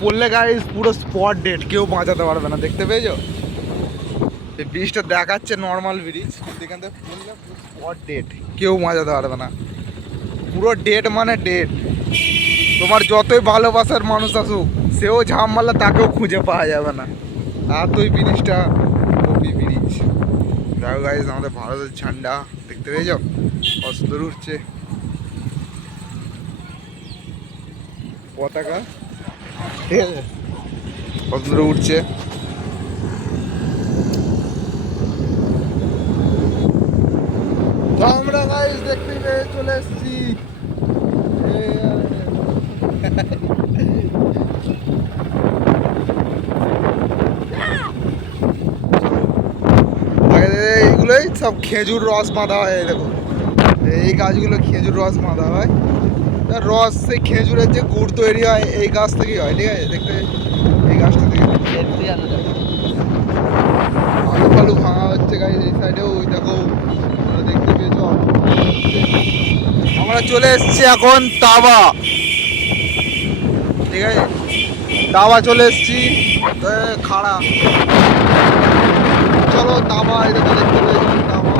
পড়লে গাইস পুরো spot date, কেউ বাঁচাতে পারবে না। দেখতে পেয়েছো এই ব্রিজটা দেখাচ্ছে নর্মাল ব্রিজ, কিন্তু এখান থেকে পড়লে পুরো স্পট ডেট, কেউ বাঁচাতে পারবে না। পুরো ডেট মানে ডেট। তোমার যতই ভালোবাসার মানুষ আসুক, সেও ঝাম মারলে তাকেও খুঁজে পাওয়া যাবে না। আর তুই ব্রিজটা কপি ব্রিজ। দেখো গাইস আমাদের ভারতের ঝান্ডা দেখতে পেয়েছো কত সুন্দর উঠছে পতাকা, ঠিক আছে কত সুন্দর উঠছে। তো আমরা গাইস দেখতে পেয়ে চলে এসেছি এইগুলোই সব খেজুর রস বাঁধা হয়। এই দেখো এই গাছগুলো খেজুর রস বাঁধা হয়। তার রস সেই খেজুরের যে গুড় তৈরি হয় এই গাছ থেকেই হয়, ঠিক আছে। দেখতে এই গাছটা থেকে আলু ফালু ভাঙা হচ্ছে গাছ। এই সাইডেও ওই দেখো দেখতে পেয়েছো আমরা চলে এসেছি এখন তাওয়া, ঠিক আছে। তাওয়া চলে এসেছি খাড়া। চলো তাওয়া এই দেখো দেখতে পেয়েছো তাওয়া।